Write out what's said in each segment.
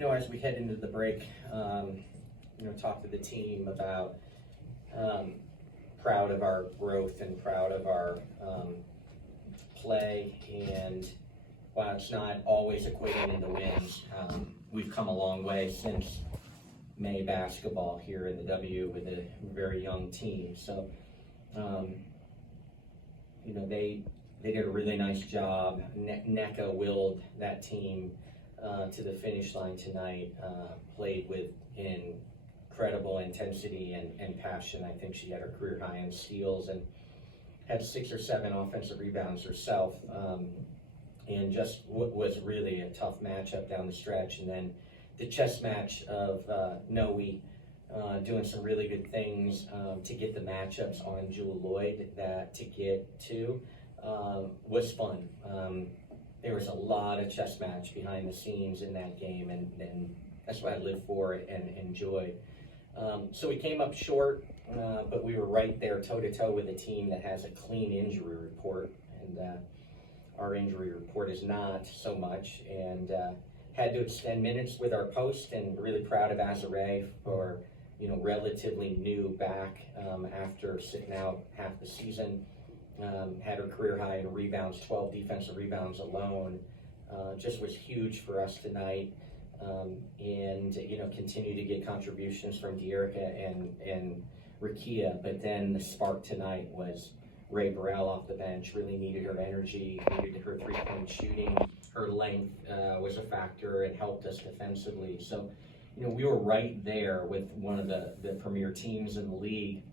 As we head into the break, talk to the team about proud of our growth and proud of our play. And while it's not always equating into wins, we've come a long way since May basketball here in the W with a very young team. So, they did a really nice job. Nneka willed that team to the finish line tonight, played with incredible intensity and passion. I think she had her career high in steals and had 6 or 7 offensive rebounds herself, and just was really a tough matchup down the stretch. And then the chess match of Noe doing some really good things to get the matchups on Jewel Lloyd that to get to was fun. There was a lot of chess match behind the scenes in that game, and that's what I live for and enjoy. So we came up short, but we were right there toe-to-toe with a team that has a clean injury report, and our injury report is not so much, and had to extend minutes with our post, and really proud of Azare for relatively new back after sitting out half the season. Had her career high in rebounds, 12 defensive rebounds alone. Just was huge for us tonight. And continue to get contributions from De'Erica and Rakia. But then the spark tonight was Ray Burrell off the bench. Really needed her energy, needed her three-point shooting. Her length was a factor and helped us defensively. So, we were right there with one of the premier teams in the league.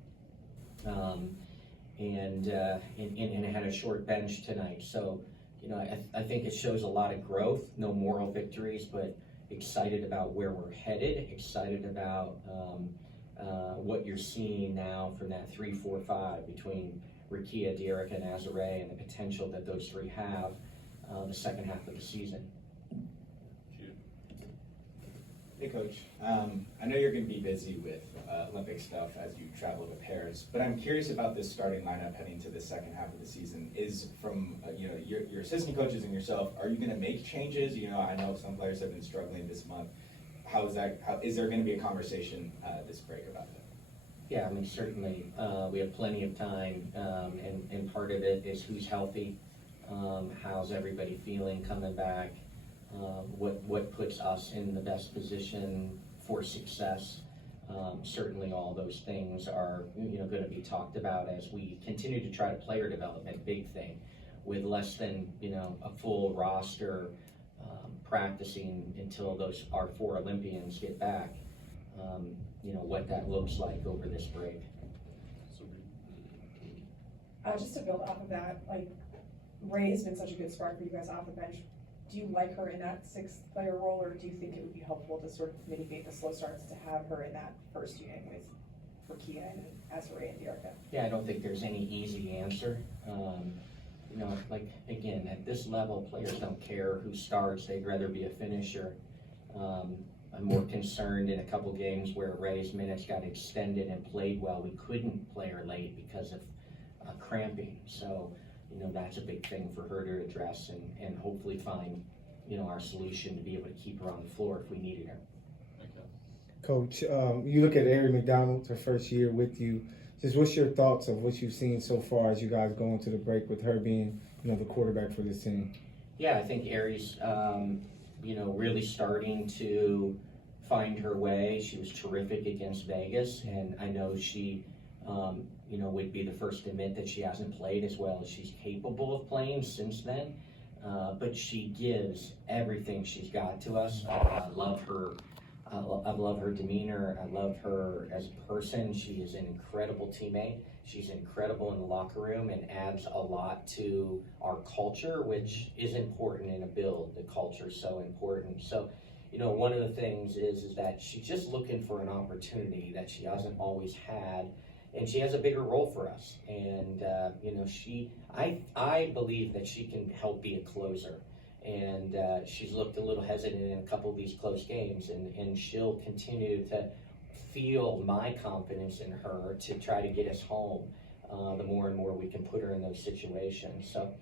And had a short bench tonight. So, I think it shows a lot of growth, no moral victories, but excited about where we're headed, excited about what you're seeing now from that 3-4-5 between Rakia, De'Erica, and Azare, and the potential that those three have the second half of the season. Hey, Coach. I know you're going to be busy with Olympic stuff as you travel to Paris, but I'm curious about this starting lineup heading to the second half of the season. Is from your assistant coaches and yourself, are you going to make changes? I know some players have been struggling this month. How is that? Is there going to be a conversation this break about that? Yeah, certainly we have plenty of time, and part of it is who's healthy, how's everybody feeling coming back. What puts us in the best position for success. Certainly all those things are going to be talked about as we continue to try to player development, big thing, with less than a full roster practicing until our 4 Olympians get back. What that looks like over this break. Just to build off of that, Ray has been such a good spark for you guys off the bench. Do you like her in that 6th player role, or do you think it would be helpful to sort of mitigate the slow starts to have her in that first unit with Rakia and Azare and De'Erica? Yeah, I don't think there's any easy answer. Again, at this level, players don't care who starts. They'd rather be a finisher. I'm more concerned in a couple games where Ray's minutes got extended and played well. We couldn't play her late because of cramping. So, that's a big thing for her to address and hopefully find, our solution to be able to keep her on the floor if we needed her. Coach, you look at Ari McDonald, her first year with you. Just what's your thoughts of what you've seen so far as you guys go into the break with her being, the quarterback for this team? Yeah, I think Ari's, really starting to find her way. She was terrific against Vegas, and I know she, would be the first to admit that she hasn't played as well as she's capable of playing since then. But she gives everything she's got to us. I love her. I love her demeanor. I love her as a person. She is an incredible teammate. She's incredible in the locker room and adds a lot to our culture, which is important in a build. The culture is so important. So, one of the things is that she's just looking for an opportunity that she hasn't always had. And she has a bigger role for us. And, I believe that she can help be a closer. And she's looked a little hesitant in a couple of these close games. And she'll continue to feel my confidence in her to try to get us home the more and more we can put her in those situations. So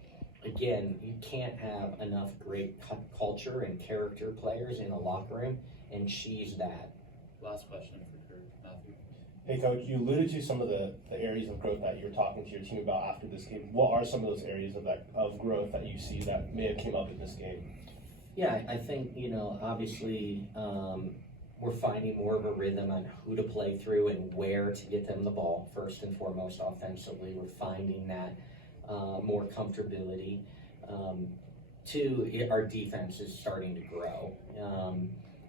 again, you can't have enough great culture and character players in a locker room, and she's that. Last question for Curt, Matthew. Hey coach, you alluded to some of the areas of growth that you're talking to your team about after this game. What are some of those areas of growth that you see that may have came up in this game? Yeah, I think, obviously, we're finding more of a rhythm on who to play through and where to get them the ball, first and foremost offensively. We're finding that more comfortability. Two, our defense is starting to grow.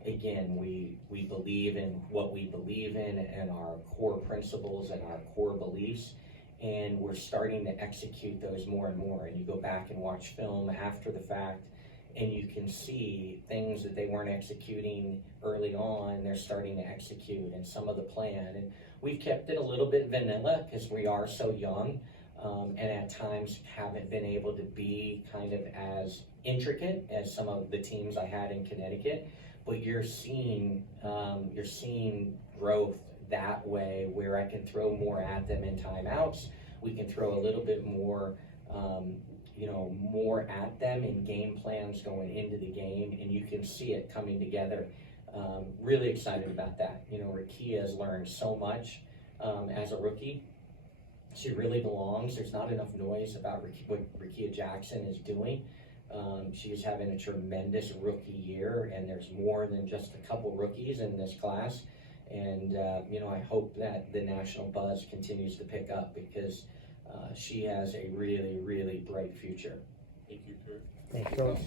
Again, we believe in what we believe in and our core principles and our core beliefs, and we're starting to execute those more and more. And you go back and watch film after the fact, and you can see things that they weren't executing early on, they're starting to execute, and some of the plan. And we've kept it a little bit vanilla because we are so young, and at times haven't been able to be kind of as intricate as some of the teams I had in Connecticut. But you're seeing growth that way, where I can throw more at them in timeouts. We can throw a little bit more, more at them in game plans going into the game, and you can see it coming together. Really excited about that. Rakia has learned so much as a rookie. She really belongs. There's not enough noise about what Rakia Jackson is doing. She is having a tremendous rookie year, and there's more than just a couple rookies in this class. And, I hope that the national buzz continues to pick up because she has a really, really bright future. Thank you, Curt. Thank you, Coach.